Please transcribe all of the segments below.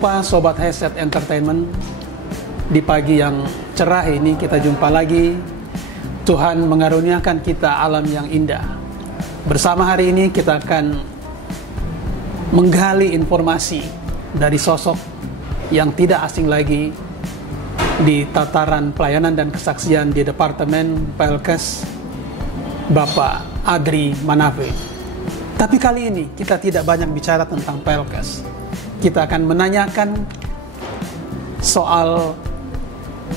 jumpa Sobat Headset Entertainment. Di pagi yang cerah ini kita jumpa lagi. Tuhan mengaruniakan kita alam yang indah. Bersama hari ini kita akan menggali informasi dari sosok yang tidak asing lagi di tataran pelayanan dan kesaksian di Departemen PLKes, Bapak Adri Manafe. Tapi kali ini kita tidak banyak bicara tentang PLKes. Kita akan menanyakan soal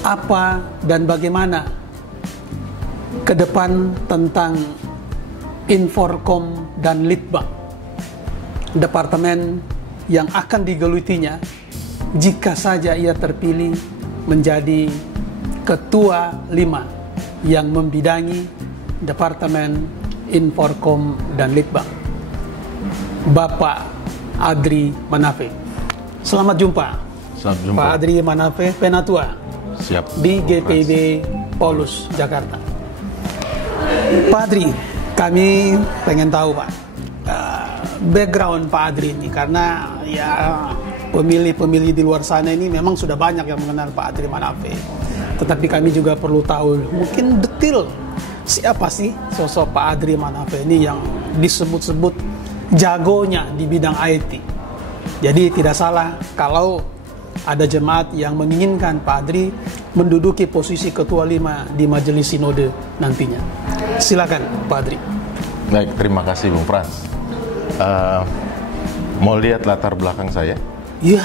apa dan bagaimana ke depan tentang Inforkom dan Litbang, departemen yang akan digelutinya jika saja ia terpilih menjadi ketua 5 yang membidangi Departemen Inforkom dan Litbang, Bapak Adri Manafe. Selamat jumpa. Selamat jumpa. Pak Adri Manafe, Penatua. Siap. Di GPB Polus, Jakarta. Pak Adri, kami pengen tahu Pak, background Pak Adri ini, karena ya pemilih-pemilih di luar sana ini memang sudah banyak yang mengenal Pak Adri Manafe. Tetapi kami juga perlu tahu mungkin detail siapa sih sosok Pak Adri Manafe ini yang disebut-sebut jagonya di bidang IT. Jadi tidak salah kalau ada jemaat yang menginginkan Pak Adri menduduki posisi ketua 5 di Majelis Sinode nantinya. Silakan Pak Adri. Baik, terima kasih Bung Frans. Mau lihat latar belakang saya? Iya,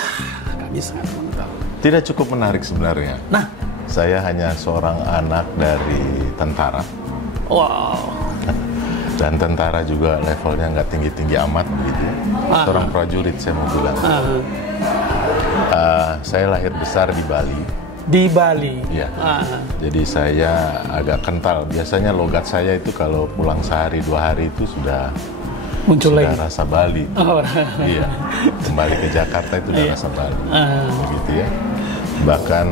kami sangat mau tahu. Tidak cukup menarik sebenarnya. Nah, saya hanya seorang anak dari tentara. wow. Dan tentara juga levelnya nggak tinggi-tinggi amat begitu. Seorang prajurit saya mau bilang. Saya lahir besar di Bali. Di Bali. Ya. Jadi saya agak kental. Biasanya logat saya itu kalau pulang sehari 2 hari itu sudah Muncul lagi. rasa Bali. Oh. Iya. Kembali ke Jakarta itu udah rasa Bali. Begitu ya. Bahkan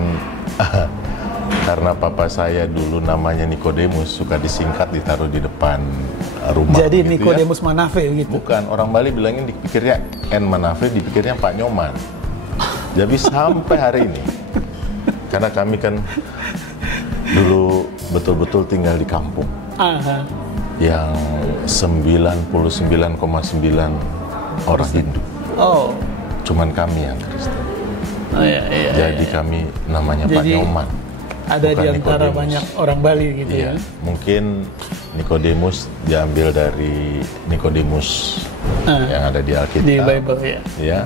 karena papa saya dulu namanya Nikodemus, suka disingkat ditaruh di depan rumah. Jadi gitu Nikodemus ya. Manafe gitu. Bukan, orang Bali bilangnya dipikirnya N Manafe, dipikirnya Pak Nyoman. Jadi sampai hari ini, karena kami kan dulu betul-betul tinggal di kampung yang 99,9 orang Hindu. Oh. Cuman kami yang Kristen. Oh iya. Jadi kami namanya Pak Nyoman. Ada bukan di antara Nikodemus. banyak orang Bali gitu Iya, ya. mungkin Nikodemus diambil dari Nikodemus yang ada di Alkitab. Di Bible ya. Ya,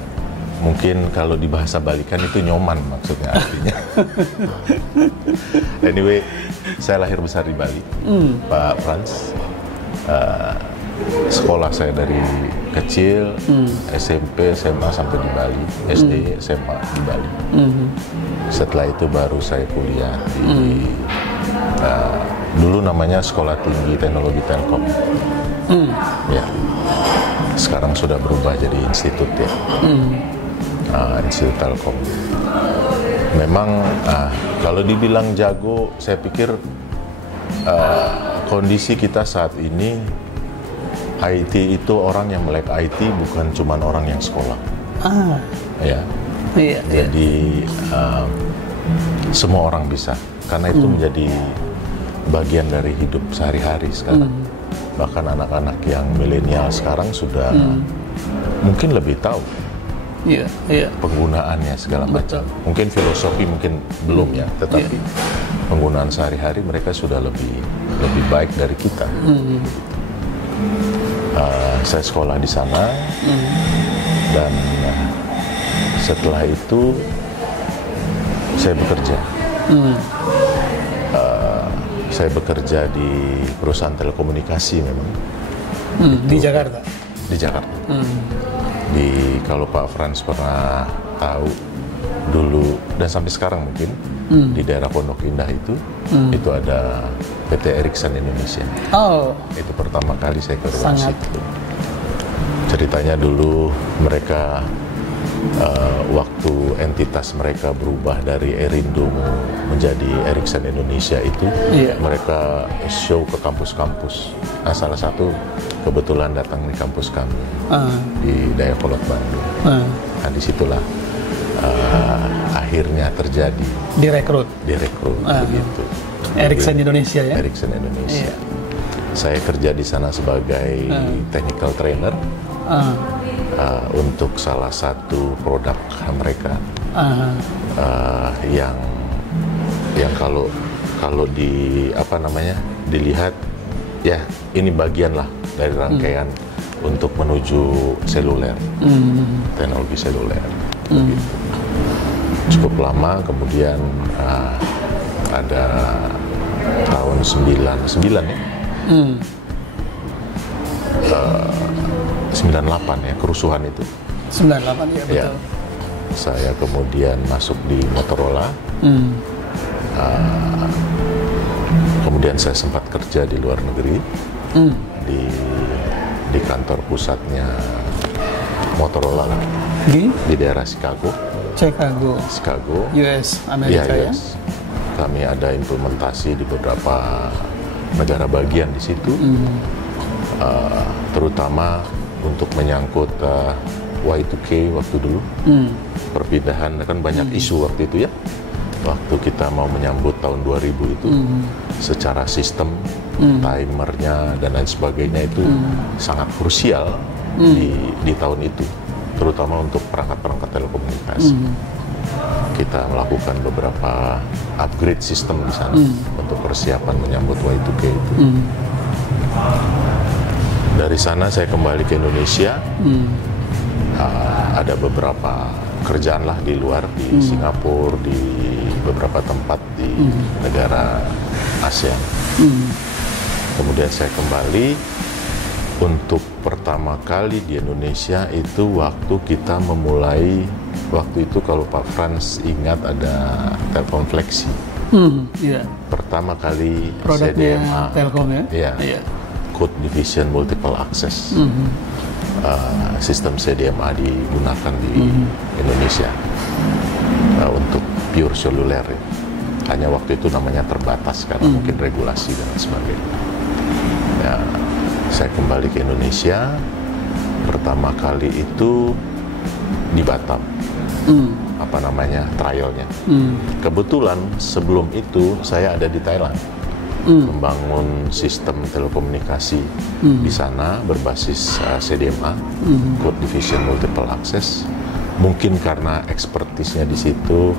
mungkin kalau di bahasa Bali kan itu nyoman maksudnya artinya. Anyway, saya lahir besar di Bali, Pak Frans. Sekolah saya dari kecil, SMP, SMA sampai di Bali, SD, SMA di Bali. Setelah itu baru saya kuliah di dulu namanya Sekolah Tinggi Teknologi Telkom. Ya, sekarang sudah berubah jadi institut ya, Institut Telkom. Memang kalau dibilang jago, saya pikir kondisi kita saat ini IT itu orang yang melek IT bukan cuma orang yang sekolah. Ya. Iya. Jadi semua orang bisa, karena itu menjadi bagian dari hidup sehari-hari sekarang. Bahkan anak-anak yang milenial sekarang sudah mungkin lebih tahu penggunaannya segala macam. Mungkin filosofi mungkin belum ya, tetapi penggunaan sehari-hari mereka sudah lebih baik dari kita. Saya sekolah di sana dan setelah itu saya bekerja. Saya bekerja di perusahaan telekomunikasi memang. Di Jakarta. Di Jakarta. Kalau Pak Frans pernah tahu dulu dan sampai sekarang mungkin di daerah Pondok Indah itu ada PT Ericsson Indonesia. Oh. Itu pertama kali saya ke ruang situ. Ceritanya dulu mereka waktu entitas mereka berubah dari Erindo menjadi Ericsson Indonesia itu, mereka show ke kampus-kampus. Nah, salah satu kebetulan datang di kampus kami di Dayakolot Bandung. Nah, disitulah akhirnya terjadi Direkrut. begitu. Ericsson Indonesia ya. Ericsson Indonesia. Saya kerja di sana sebagai technical trainer untuk salah satu produk mereka yang kalau dilihat ya ini bagian lah dari rangkaian untuk menuju seluler, teknologi seluler. Begitu. Cukup lama, kemudian ada tahun 99 ya. 98 ya, kerusuhan itu. 98 ya, betul. Ya. Saya kemudian masuk di Motorola. Kemudian saya sempat kerja di luar negeri, di kantor pusatnya Motorola di daerah Chicago, US, Amerika ya. US. Kami ada implementasi di beberapa negara bagian di situ, terutama untuk menyangkut Y2K waktu dulu, perpindahan, kan banyak isu waktu itu ya. Waktu kita mau menyambut tahun 2000 itu, secara sistem, timernya dan lain sebagainya itu sangat krusial di tahun itu, terutama untuk perangkat-perangkat telekomunikasi. Kita melakukan beberapa upgrade sistem di sana untuk persiapan menyambut Y2K itu. Dari sana saya kembali ke Indonesia, ada beberapa kerjaan lah di luar, di Singapura, di beberapa tempat di negara ASEAN. Kemudian saya kembali untuk pertama kali di Indonesia itu waktu kita memulai, waktu itu kalau Pak Frans ingat ada Telkom Flexi. Pertama kali produknya CDMA, Telkom ya. Code Division Multiple Access. Sistem CDMA digunakan di Indonesia untuk pure seluler ya. Hanya waktu itu namanya terbatas karena mungkin regulasi dan sebagainya ya. Saya kembali ke Indonesia pertama kali itu di Batam, trialnya. Kebetulan sebelum itu saya ada di Thailand, membangun sistem telekomunikasi di sana berbasis CDMA, Code Division Multiple Access. Mungkin karena ekspertisnya di situ,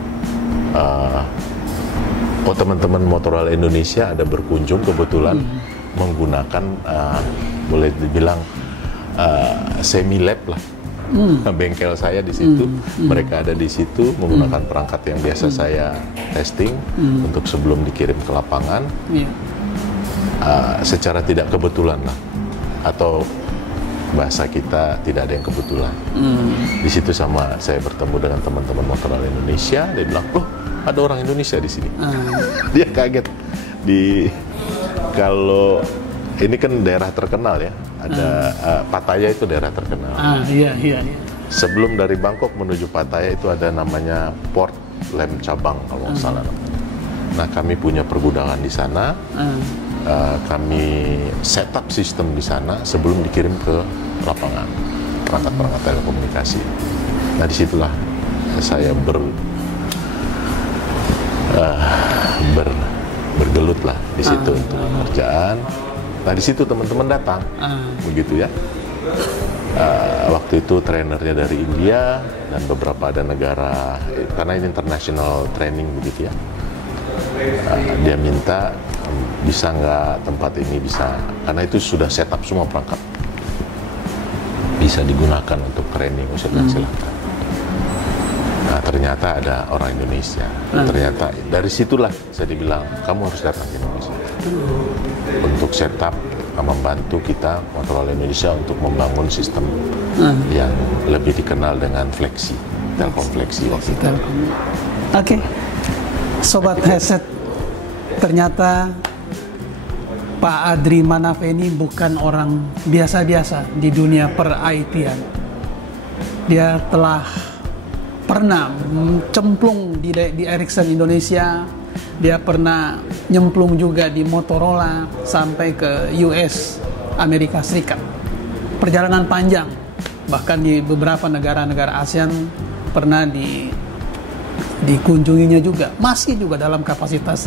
teman-teman Motorola Indonesia ada berkunjung kebetulan menggunakan boleh dibilang semi lab lah. Bengkel saya di situ, mereka ada di situ menggunakan perangkat yang biasa saya testing untuk sebelum dikirim ke lapangan. Secara tidak kebetulan lah, atau bahasa kita tidak ada yang kebetulan. Di situ sama saya bertemu dengan teman-teman Motorola Indonesia, dia bilang, loh ada orang Indonesia di sini. Dia kaget. Kalau ini kan daerah terkenal ya, ada Pattaya itu daerah terkenal. Iya. Sebelum dari Bangkok menuju Pattaya itu ada namanya Port Lem Cabang kalau nggak salah namanya. Nah kami punya pergudangan di sana, kami setup sistem di sana sebelum dikirim ke lapangan perangkat-perangkat telekomunikasi. Nah disitulah saya bergelut lah di situ untuk pekerjaan. Nah di situ teman-teman datang, begitu ya. Waktu itu trainernya dari India dan beberapa ada negara, karena ini international training begitu ya. Dia minta bisa nggak tempat ini bisa, karena itu sudah setup semua perangkat, bisa digunakan untuk training. Saya bilang silakan. Nah ternyata ada orang Indonesia. Ternyata dari situlah saya dibilang kamu harus datang ke Indonesia untuk setup, membantu kita Motorola Indonesia untuk membangun sistem yang lebih dikenal dengan Flexi, Telkom Flexi waktu itu. Oke, Sobat Headset, ternyata Pak Adri Manav ini bukan orang biasa-biasa di dunia per-IT-an. Dia telah pernah cemplung di Ericsson Indonesia, dia pernah nyemplung juga di Motorola sampai ke US, Amerika Serikat. Perjalanan panjang, bahkan di beberapa negara-negara ASEAN pernah di dikunjunginya juga, masih juga dalam kapasitas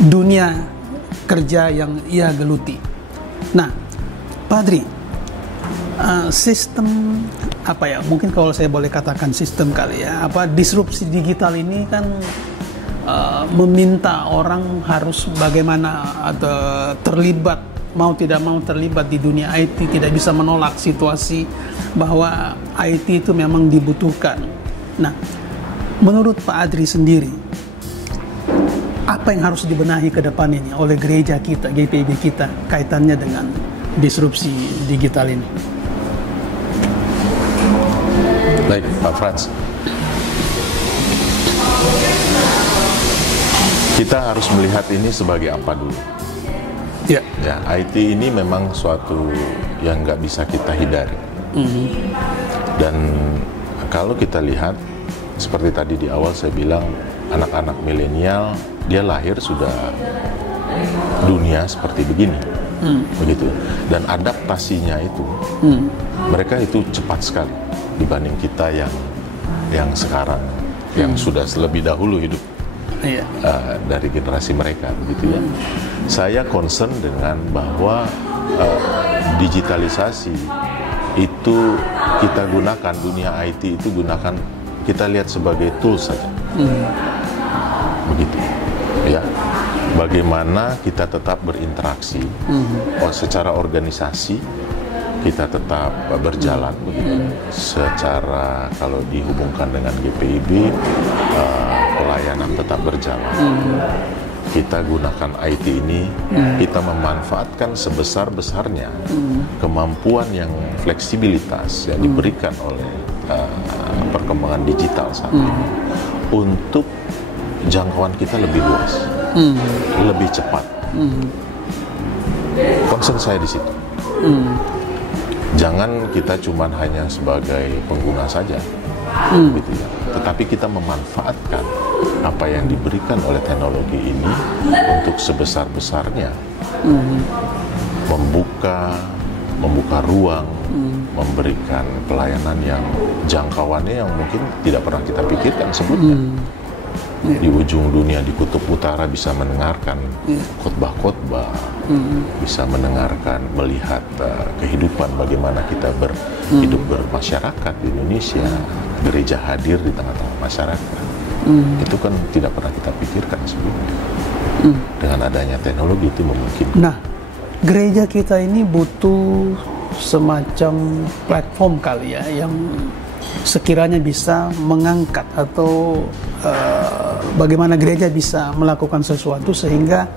dunia kerja yang ia geluti. Nah, Pak Adri, sistem apa ya? Mungkin kalau saya boleh katakan sistem kali ya. Disrupsi digital ini kan meminta orang harus bagaimana atau terlibat, mau tidak mau terlibat di dunia IT, tidak bisa menolak situasi bahwa IT itu memang dibutuhkan. Nah, menurut Pak Adri sendiri, apa yang harus dibenahi ke depan ini oleh gereja kita, GPIB kita, kaitannya dengan disrupsi digital ini? Baik, Pak Frans. Kita harus melihat ini sebagai apa dulu. Ya. Ya, IT ini memang suatu yang nggak bisa kita hindari. Dan kalau kita lihat, seperti tadi di awal saya bilang, anak-anak milenial, dia lahir sudah dunia seperti begini. Begitu. Dan adaptasinya itu, mereka itu cepat sekali dibanding kita yang sekarang, yang sudah lebih dahulu hidup. Iya. Dari generasi mereka, begitu ya. Saya concern dengan bahwa digitalisasi itu kita gunakan, dunia IT itu gunakan, kita lihat sebagai tools saja, begitu ya. Bagaimana kita tetap berinteraksi, secara organisasi kita tetap berjalan, begitu. Secara kalau dihubungkan dengan GPIB, pelayanan tetap berjalan. Kita gunakan IT ini, kita memanfaatkan sebesar-besarnya kemampuan yang fleksibilitas yang diberikan oleh perkembangan digital saat ini untuk jangkauan kita lebih luas, lebih cepat. Concern saya di situ. Jangan kita cuma hanya sebagai pengguna saja, gitu ya. Tetapi kita memanfaatkan apa yang diberikan oleh teknologi ini untuk sebesar-besarnya membuka ruang, memberikan pelayanan yang jangkauannya yang mungkin tidak pernah kita pikirkan sebelumnya. Di ujung dunia, di kutub utara bisa mendengarkan khotbah-khotbah, bisa mendengarkan, melihat kehidupan bagaimana kita hidup bermasyarakat di Indonesia, gereja hadir di tengah-tengah masyarakat. Itu kan tidak pernah kita pikirkan sebelumnya. Dengan adanya teknologi itu memungkinkan. Nah, gereja kita ini butuh semacam platform kali ya, yang sekiranya bisa mengangkat atau bagaimana gereja bisa melakukan sesuatu sehingga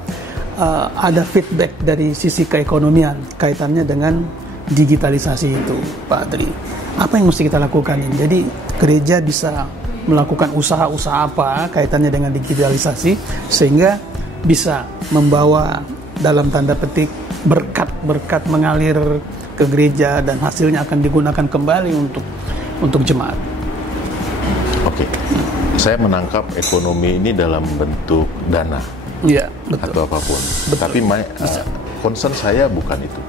ada feedback dari sisi keekonomian kaitannya dengan digitalisasi itu, Pak Adri. Apa yang mesti kita lakukan ini? Jadi gereja bisa melakukan usaha-usaha apa kaitannya dengan digitalisasi sehingga bisa membawa dalam tanda petik berkat-berkat mengalir ke gereja dan hasilnya akan digunakan kembali untuk jemaat. Oke. Saya menangkap ekonomi ini dalam bentuk dana, ya, betul. Atau apapun. Betul. Tapi concern saya bukan itu.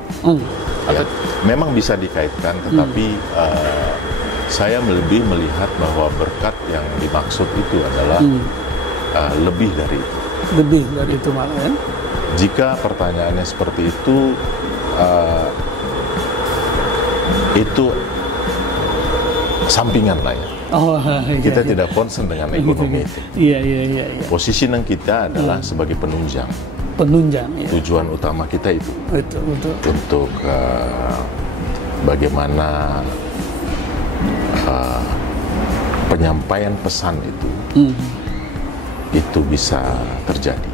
Ya, memang bisa dikaitkan, tetapi saya lebih melihat bahwa berkat yang dimaksud itu adalah lebih dari itu. Lebih dari itu malah ya. Jika pertanyaannya seperti itu sampingan lah ya. Kita tidak concern dengan ekonomi itu. Iya. Posisi yang kita adalah sebagai penunjang. Penunjang. Ya. Tujuan utama kita itu. Betul. Untuk bagaimana penyampaian pesan itu bisa terjadi.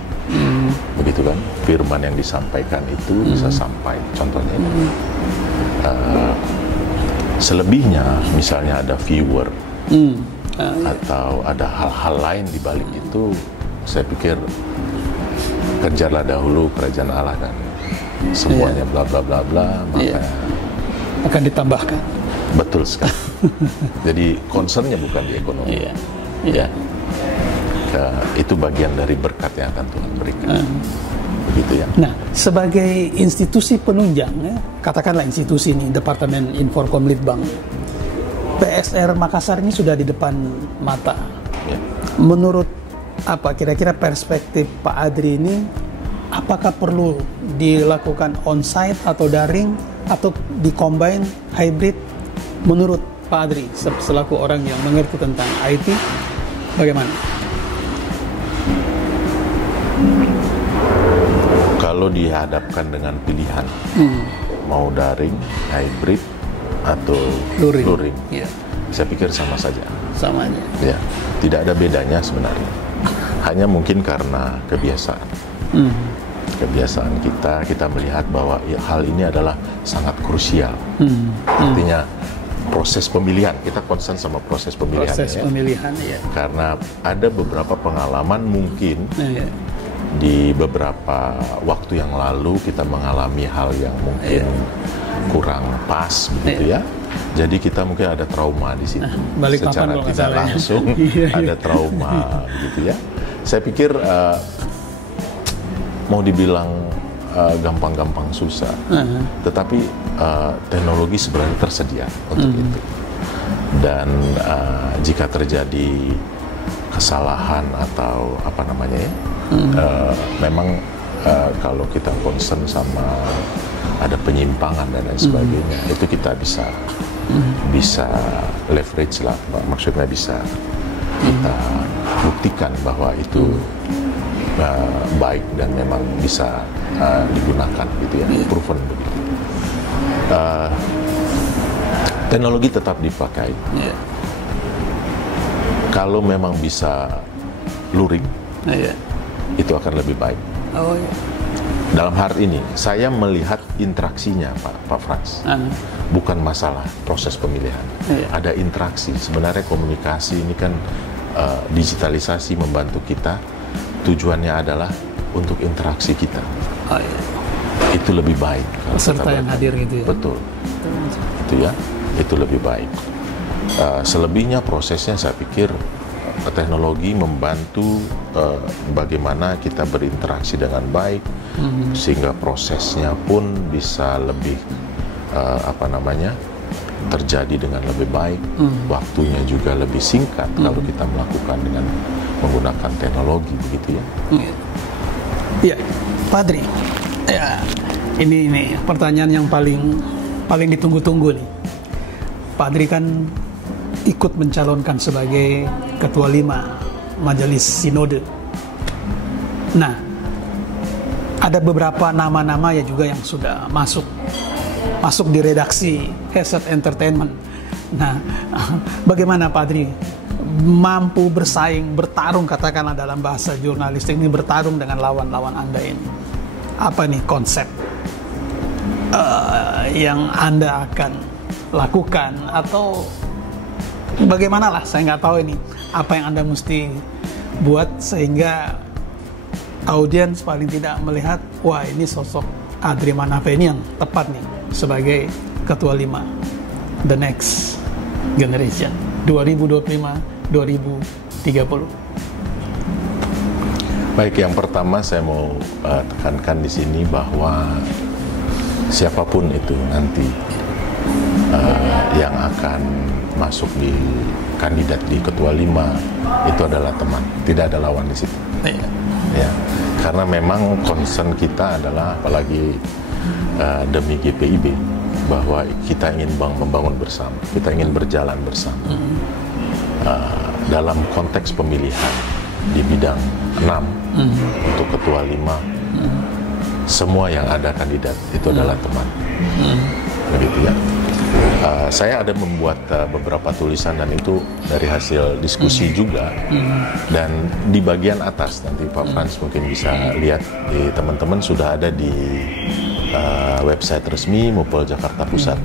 Begitu kan? Firman yang disampaikan itu bisa sampai. Contohnya. Selebihnya, misalnya ada viewer atau ada hal-hal lain di balik itu, saya pikir kejarlah dahulu kerajaan Allah kan, semuanya bla bla bla bla, maka akan ditambahkan. Betul sekali. Jadi concernnya bukan di ekonomi. Ya. Itu bagian dari berkat yang akan Tuhan berikan. Begitu ya. Nah, sebagai institusi penunjang, ya, katakanlah institusi ini, Departemen Inforkom Litbang, PSR Makassar ini sudah di depan mata. Ya. Menurut apa kira-kira perspektif Pak Adri ini, apakah perlu dilakukan onsite atau daring atau di-combine hybrid? Menurut Pak Adri selaku orang yang mengerti tentang IT, bagaimana? Kalau dihadapkan dengan pilihan mau daring, hybrid atau luring, Ya, saya pikir sama saja. sama aja. Ya, tidak ada bedanya sebenarnya. Hanya mungkin karena kebiasaan. Kebiasaan kita melihat bahwa ya, hal ini adalah sangat krusial. Artinya proses pemilihan, kita concern sama proses pemilihan. Proses ya. pemilihan, ya. Karena ada beberapa pengalaman mungkin Ya. di beberapa waktu yang lalu kita mengalami hal yang mungkin kurang pas begitu ya. Jadi kita mungkin ada trauma di situ. Balik papan Secara kalau nggak tidak salah ya. langsung ada trauma begitu ya. Saya pikir mau dibilang gampang-gampang susah, tetapi teknologi sebenarnya tersedia untuk itu. Dan jika terjadi kesalahan atau apa namanya ya, memang kalau kita concern sama ada penyimpangan dan lain sebagainya, itu kita bisa leverage lah, maksudnya bisa kita buktikan bahwa itu baik dan memang bisa digunakan gitu ya, proven begitu. Teknologi tetap dipakai. Ya. Kalau memang bisa luring, Ya. itu akan lebih baik. Oh ya. Dalam hal ini, saya melihat interaksinya, Pak Frans. Bukan masalah proses pemilihan. Iya. Ada interaksi. Sebenarnya komunikasi ini kan digitalisasi membantu kita. Tujuannya adalah untuk interaksi kita. Oh ya. Itu lebih baik. kalau Peserta kita yang hadir gitu ya. Betul. Itu ya. Itu lebih baik. Selebihnya prosesnya saya pikir teknologi membantu bagaimana kita berinteraksi dengan baik, sehingga prosesnya pun bisa lebih terjadi dengan lebih baik, waktunya juga lebih singkat kalau kita melakukan dengan menggunakan teknologi begitu ya. Iya, Pak Adri. Ya, ini pertanyaan yang paling ditunggu-tunggu nih. Pak Adri kan ikut mencalonkan sebagai Ketua 5 Majelis Sinode. Nah, ada beberapa nama-nama ya juga yang sudah masuk di redaksi Headset Entertainment. Nah, bagaimana Pak Adri mampu bersaing, bertarung katakanlah dalam bahasa jurnalistik ini, bertarung dengan lawan-lawan Anda ini? Apa nih konsep yang Anda akan lakukan, atau bagaimana lah, saya nggak tahu ini apa yang Anda mesti buat sehingga audiens paling tidak melihat, wah ini sosok Adri Manape ini yang tepat nih sebagai Ketua 5 The Next Generation 2025-2030. Baik, yang pertama saya mau tekankan di sini bahwa siapapun itu nanti yang akan masuk di kandidat di Ketua 5 itu adalah teman, tidak ada lawan di situ. Ya, karena memang concern kita adalah apalagi demi GPIB, bahwa kita ingin membangun bersama, kita ingin berjalan bersama. Dalam konteks pemilihan di bidang 6 untuk Ketua 5, semua yang ada kandidat itu adalah teman. Begitu ya. Saya ada membuat beberapa tulisan dan itu dari hasil diskusi juga. Dan di bagian atas nanti Pak Frans mungkin bisa lihat, di teman-teman sudah ada di website resmi Mupol Jakarta Pusat.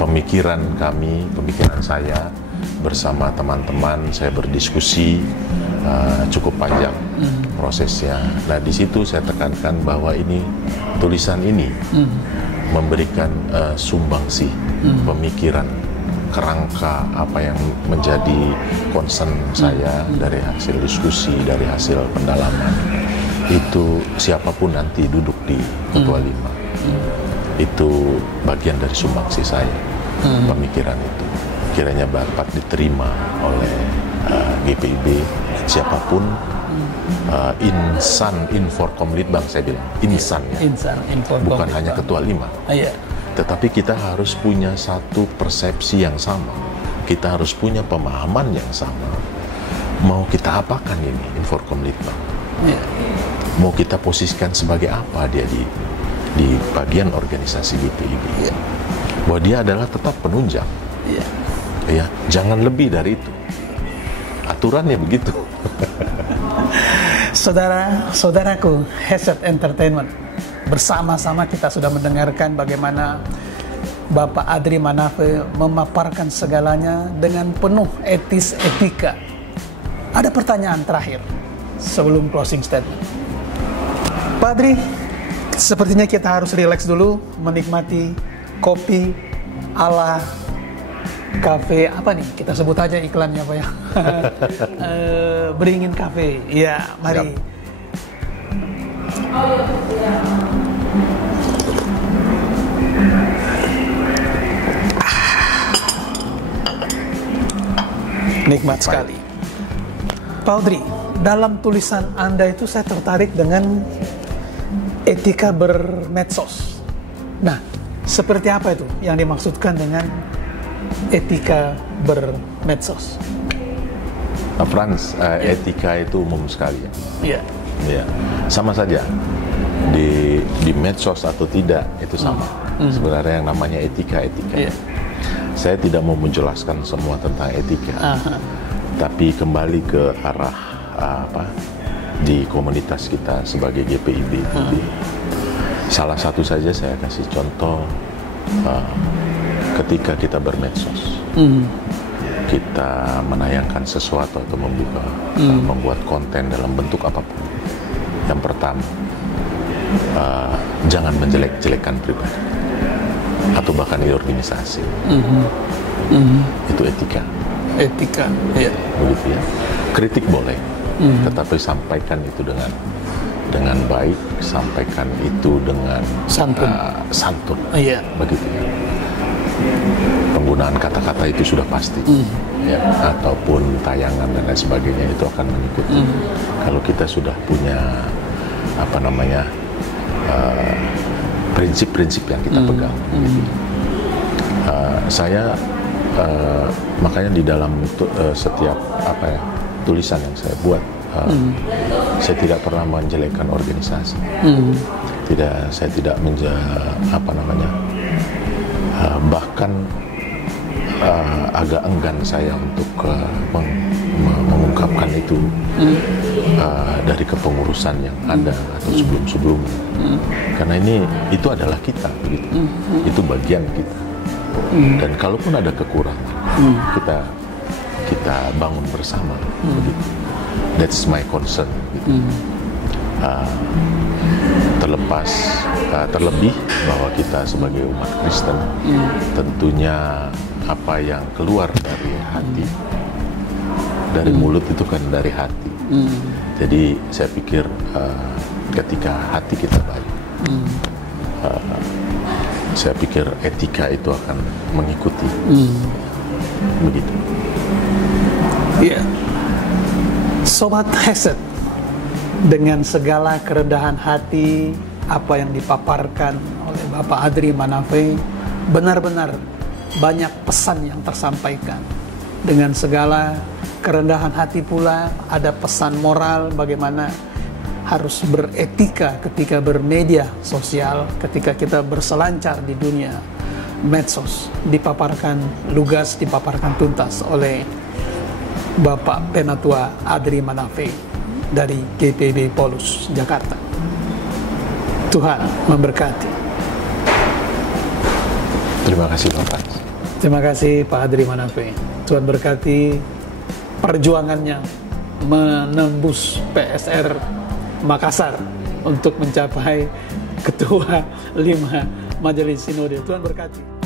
Pemikiran saya bersama teman-teman, saya berdiskusi cukup panjang prosesnya. Nah, di situ saya tekankan bahwa ini tulisan ini memberikan sumbangsi pemikiran, kerangka apa yang menjadi concern saya dari hasil diskusi, dari hasil pendalaman. Itu siapapun nanti duduk di Ketua 5, itu bagian dari sumbangsi saya. pemikiran itu. Kiranya dapat diterima oleh GPIB dan siapapun insan Inforkomlitbang, saya bilang insan ya. Insan Bukan hanya ketua 5. Iya. Tetapi kita harus punya satu persepsi yang sama. Kita harus punya pemahaman yang sama. Mau kita apakan ini Inforkomlitbang? Iya. Mau kita posisikan sebagai apa dia di bagian organisasi GPIB? Iya. Bahwa dia adalah tetap penunjang. Iya. Ya, jangan lebih dari itu. Aturannya begitu. Saudaraku, Headset Entertainment, bersama-sama kita sudah mendengarkan bagaimana Bapak Adri Manafe memaparkan segalanya dengan penuh etika. Ada pertanyaan terakhir sebelum closing statement. Pak Adri, sepertinya kita harus rileks dulu, menikmati kopi ala kafe apa nih? Kita sebut aja iklannya apa ya? Beringin Cafe. Ya, mari. Nikmat sekali. Pak Audrey, dalam tulisan Anda itu saya tertarik dengan etika bermedsos. Nah, seperti apa itu yang dimaksudkan dengan etika bermedsos? Frans, etika itu umum sekali ya. Iya. Ya, sama saja di medsos atau tidak itu sama. Sebenarnya yang namanya etika. Iya. Saya tidak mau menjelaskan semua tentang etika, tapi kembali ke arah di komunitas kita sebagai GPIB. Salah satu saja saya kasih contoh, ketika kita bermedsos, kita menayangkan sesuatu atau membuat konten dalam bentuk apapun. Yang pertama, jangan menjelek-jelekan pribadi atau bahkan di organisasi. Itu etika. Etika, ya. Begitu ya. Kritik boleh, tetapi sampaikan itu dengan baik, sampaikan itu dengan santun. Iya. Begitu ya. Penggunaan kata-kata itu sudah pasti, ya, ataupun tayangan dan lain sebagainya itu akan mengikuti. Kalau kita sudah punya prinsip-prinsip yang kita pegang. Saya makanya di dalam setiap tulisan yang saya buat, saya tidak pernah menjelekkan organisasi. Saya tidak bahkan agak enggan saya untuk mengungkapkan itu dari kepengurusan yang ada atau sebelum-sebelumnya, karena itu adalah kita, begitu. Itu bagian kita, dan kalaupun ada kekurangan, kita bangun bersama, begitu. That's my concern, gitu. Terlebih bahwa kita sebagai umat Kristen, tentunya apa yang keluar dari hati, dari mulut itu kan dari hati. Jadi saya pikir ketika hati kita baik, saya pikir etika itu akan mengikuti. Begitu. Iya. Sobat Headset, dengan segala kerendahan hati apa yang dipaparkan oleh Bapak Adri Manafe, benar-benar banyak pesan yang tersampaikan. Dengan segala kerendahan hati pula ada pesan moral bagaimana harus beretika ketika bermedia sosial, ketika kita berselancar di dunia medsos. Dipaparkan lugas, dipaparkan tuntas oleh Bapak Penatua Adri Manafe dari GPIB Polus Jakarta. Tuhan memberkati. Terima kasih Bapak. Terima kasih Pak Adri Manafe. Tuhan berkati perjuangannya menembus PSR Makassar untuk mencapai Ketua 5 Majelis Sinode. Tuhan berkati.